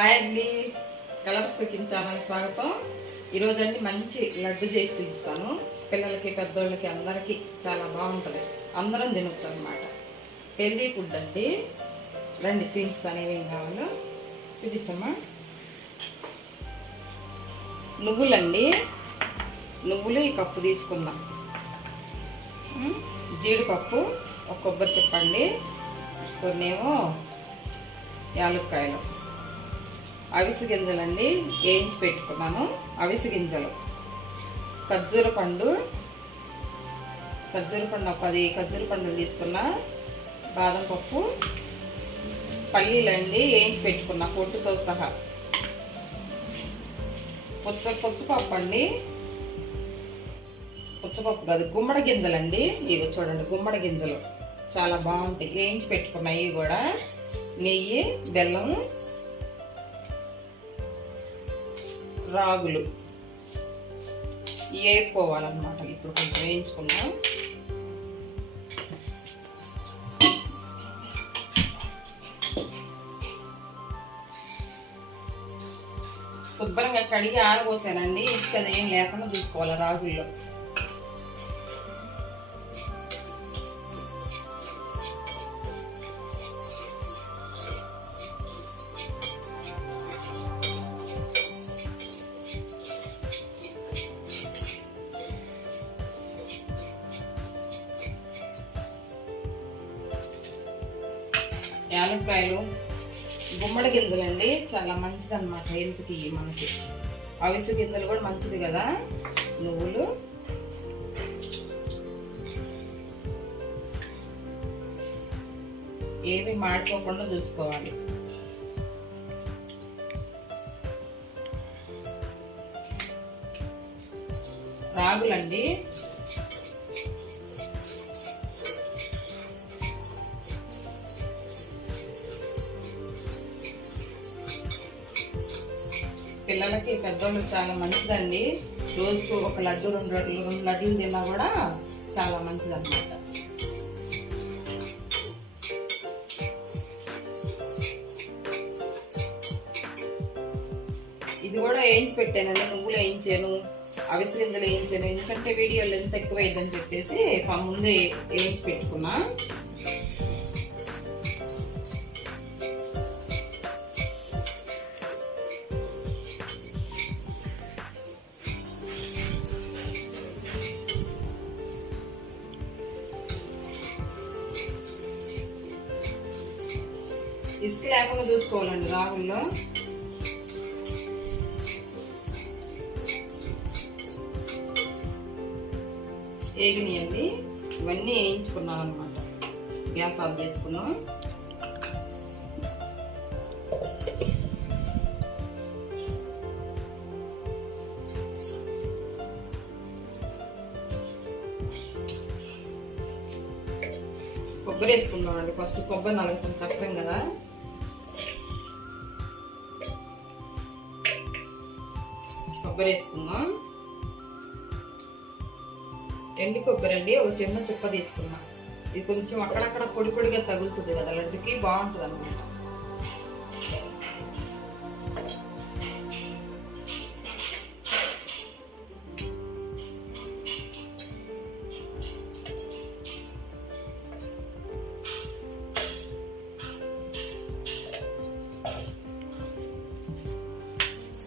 Hi అండి, colours cooking channel స్వాగతం. ఈరోజు అండి మంచి లడ్డు చేసి చూపిస్తాను. పిల్లలకి పెద్దోళ్ళకి అందరికీ చాలా బాగుంటుంది, అందరం తినొచ్చు అనమాట. హెల్దీ ఫుడ్ అండి. రండి చూపిస్తాను ఏమేం కావాలో. చూపించమ్మా. నువ్వులండి, నువ్వులు ఈ కప్పు తీసుకున్నాం. జీడిపప్పు ఒక కొబ్బరి చెప్పండి, కొన్నేమో యాలక్కాయలు, అవిసె గింజలండి వేయించి పెట్టుకున్నాను. అవిసె గింజలు, ఖర్జూర పండు ఒక 10 ఖర్జూర పండులు తీసుకున్నా. బాదం పప్పు, పల్లీలండి వేయించి పెట్టుకున్నా పొట్టుతో సహా. పుచ్చపప్పు అండి, పుచ్చపప్పు కాదు గుమ్మడి గింజలండి. ఇవి చూడండి, గుమ్మడి గింజలు చాలా బాగుంటాయి, వేయించి పెట్టుకున్నాయి. ఇవి కూడా నెయ్యి, బెల్లం, రాగులు వేపుకోవాలన్నమాట. ఇప్పుడు కొంచెం వేయించుకున్నాం. శుభ్రంగా కడిగి ఆరబోసానండి. ఇసుక ఏం లేకుండా చూసుకోవాలి రాగుల్లో. యాలక్కాయలు, గుమ్మడి గింజలండి చాలా మంచిది అన్నమాట హెల్త్కి. మనకి అవిసె గింజలు కూడా మంచిది కదా. నువ్వులు, ఏవి మాడిపోకుండా చూసుకోవాలి. రాగులండి, పిల్లలకి పెద్దోళ్ళకి చాలా మంచిదండి. రోజుకు ఒక లడ్డు, 2 లడ్డులు తిన్నా కూడా చాలా మంచిది అన్నమాట. ఇది కూడా వేయించి పెట్టానండి. నువ్వులు వేయించాను, అవిసె గింజలు వేయించాను. ఎందుకంటే వీడియోలు ఎంత ఎక్కువ అయిందని చెప్పేసి ముందే వేయించి పెట్టుకున్నా. ఇసుక లేకుండా చూసుకోవాలండి రాగుల్లో. ఏగినాయండి, ఇవన్నీ వేయించుకున్నాను అనమాట. గ్యాస్ ఆఫ్ చేసుకున్నాం. కొబ్బరి వేసుకున్నాం అండి. ఫస్ట్ కొబ్బరి నలగటం కష్టం కదా. కొబ్బరి వేసుకున్నాం. ఎండు కొబ్బరి అండి, ఒక చిన్న చిప్ప తీసుకున్నా. ఇది కొంచెం అక్కడక్కడ పొడి పొడిగా తగులుతుంది కదా, లడ్డుకి బాగుంటుంది అన్నమాట.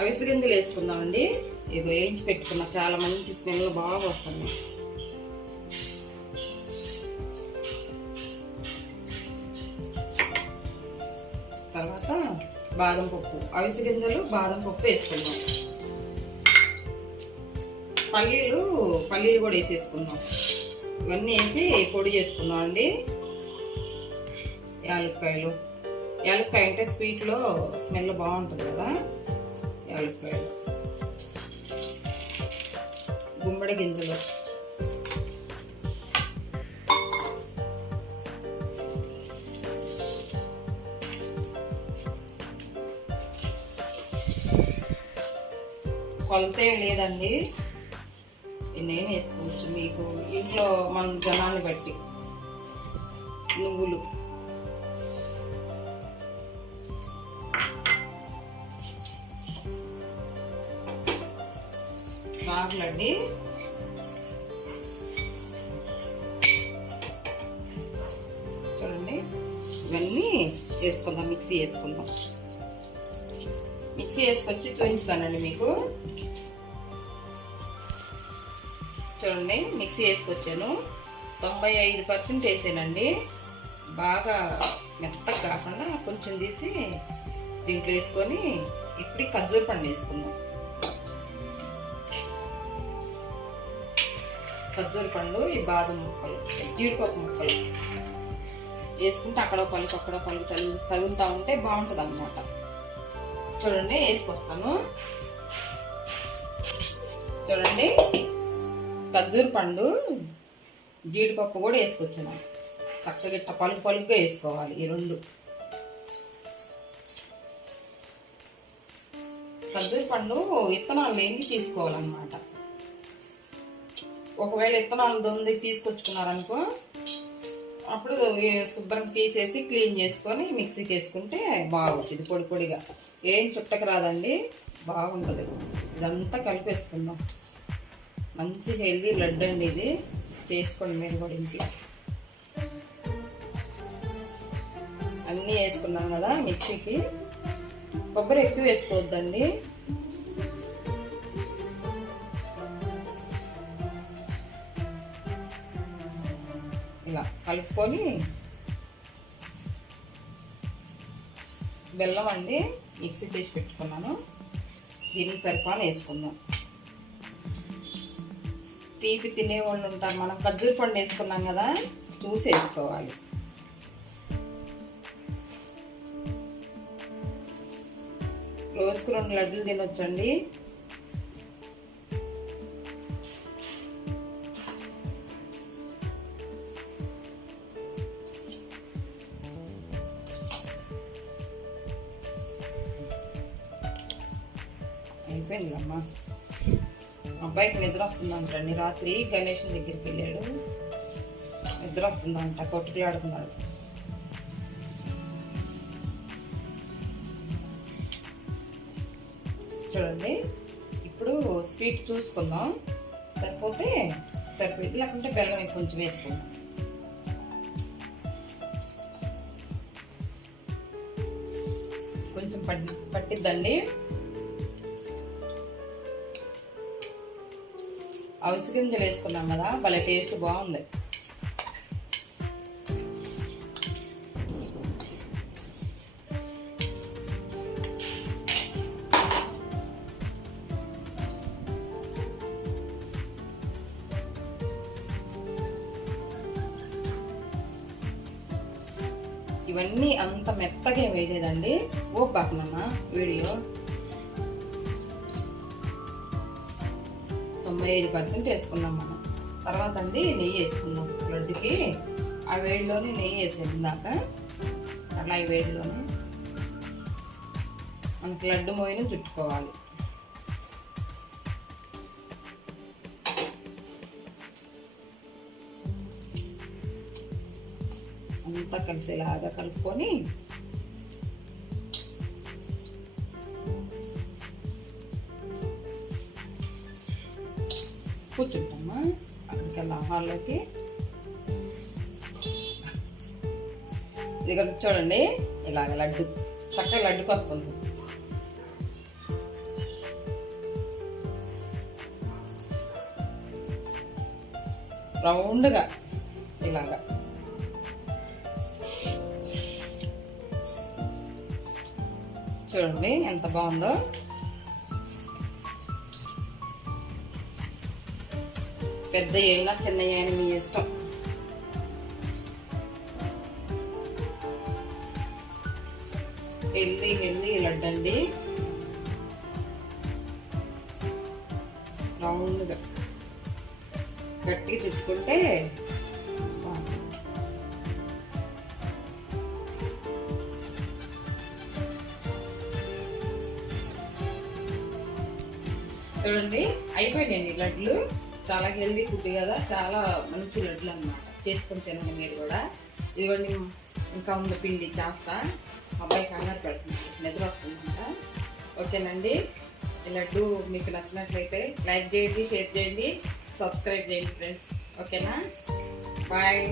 అవిసె గింజలు వేసుకుందామండి. ఇగో వేయించి పెట్టుకున్నా, చాలా మంచి స్మెల్ బాగా వస్తుంది. తర్వాత బాదం పప్పు, అవిసె గింజలు, బాదం పప్పు వేసుకుందాం. పల్లీలు కూడా వేసేసుకుందాం. ఇవన్నీ వేసి పొడి చేసుకుందాం అండి. యాలక్కాయ అంటే స్వీట్లో స్మెల్ బాగుంటుంది కదా. యాలక్కాయలు, గుమ్మడి గింజలు, కొలత ఏం లేదండి, నేను వేసుకోవచ్చు మీకు ఇంట్లో మన జనాన్ని బట్టి. నువ్వులు, రాగులండి. చూడండి, ఇవన్నీ వేసుకుందాం, మిక్సీ వేసుకుందాం. మిక్సీ వేసుకొచ్చి చూపించుతానండి మీకు. చూడండి, మిక్సీ వేసుకొచ్చాను. 95% వేసానండి. బాగా మెత్తగా కాకుండా కొంచెం తీసి దీంట్లో వేసుకొని ఇప్పుడు ఖర్జూర పండు వేసుకుందాం. ఖర్జూర పండు, ఈ బాదం ముక్కలు, జీడిపప్పు ముక్కలు వేసుకుంటే అక్కడ పలుకు అక్కడ పలుకు తగులుతూ ఉంటే బాగుంటుంది అన్నమాట. చూడండి, వేసుకొస్తాను. చూడండి, ఖర్జూర పండు, జీడిపప్పు కూడా వేసుకొచ్చాను. చక్కగా ఇట్లా పలుకు పలుకుగా వేసుకోవాలి ఈ రెండు. ఖర్జూర పండు విత్తనాలు లేని తీసుకోవాలన్నమాట. ఒకవేళ విత్తనాలు దొంది తీసుకొచ్చుకున్నారనుకో, అప్పుడు శుభ్రం తీసేసి క్లీన్ చేసుకొని మిక్సీకి వేసుకుంటే బాగా వచ్చింది. పొడి పొడిగా ఏం చుట్టకు రాదండి, బాగుంటుంది. ఇదంతా కలిపేసుకుందాం. మంచి హెల్దీ లడ్డు అండి ఇది. చేసుకోండి మీరు కూడా ఇంట్లో. అన్నీ వేసుకున్నాం కదా మిక్సీకి. కొబ్బరి ఎక్కువ వేసుకోవద్దండి. ఇలా కలుపుకొని, బెల్లం అండి మిక్సీ తీసి పెట్టుకున్నాను, దీనికి సరిపడా వేసుకుందాం. తీపి తినేవాళ్ళు ఉంటారు, మనం ఖర్జూర పండు వేసుకున్నాం కదా, చూసి వేసుకోవాలి. రోజుకు 2 లడ్డులు తినొచ్చండి. అయిపోయిందమ్మా. అబ్బాయికి నిద్ర వస్తుందంటండి. రాత్రి గణేష్ దగ్గరికి వెళ్ళాడు, నిద్ర వస్తుందంట, కొట్టుకులాడుతున్నాడు. చూడండి, ఇప్పుడు స్వీట్ చూసుకుందాం. సరిపోతే సరిపోయింది, లేకుంటే బెల్లం కొంచెం వేసుకుందాం. కొంచెం పట్టిద్దండి. అవిసె గింజలు వేసుకున్నాం కదా, భలే టేస్ట్ బాగుంది. ఇవన్నీ అంత మెత్తగా వేయలేదండి. ఓ పక్కనమ్మా వీడియో 95% వేసుకున్నాం మనం. తర్వాత అండి నెయ్యి వేసుకున్నాం లడ్డుకి. ఆ వేడిలోనే నెయ్యి వేసేది ఇందాక. అట్లా ఈ వేడిలోనే మనకి లడ్డు మోయిన చుట్టుకోవాలి. అంతా కలిసేలాగా కలుపుకొని కూర్చుంటామా. అక్కడికి వెళ్దాం హాల్లోకి. ఇది చూడండి, ఇలాగ లడ్డు చక్కగా లడ్డుకి వస్తుంది. రౌండ్గా ఇలాగా. చూడండి ఎంత బాగుందో. పెద్ద అయినా చిన్న అయినా మీ ఇష్టం. హెల్దీ లడ్డు అండి. రౌండ్గా గట్టిగా చుట్టుకుంటే చూడండి అయిపోయినాయండి లడ్లు. చాలా హెల్దీ ఫుడ్ కదా, చాలా మంచి లడ్లు అన్నమాట. చేసుకొని తినండి మీరు కూడా. ఇదిగోండి ఇంకా ఉంది పిండి చేస్తా. అబ్బాయి కంగారు పెడుతుంది, నిద్ర వస్తుందంట. ఓకేనండి. ఈ లడ్డు మీకు నచ్చినట్లయితే లైక్ చేయండి, షేర్ చేయండి, సబ్స్క్రైబ్ చేయండి ఫ్రెండ్స్. ఓకేనా? బాయ్.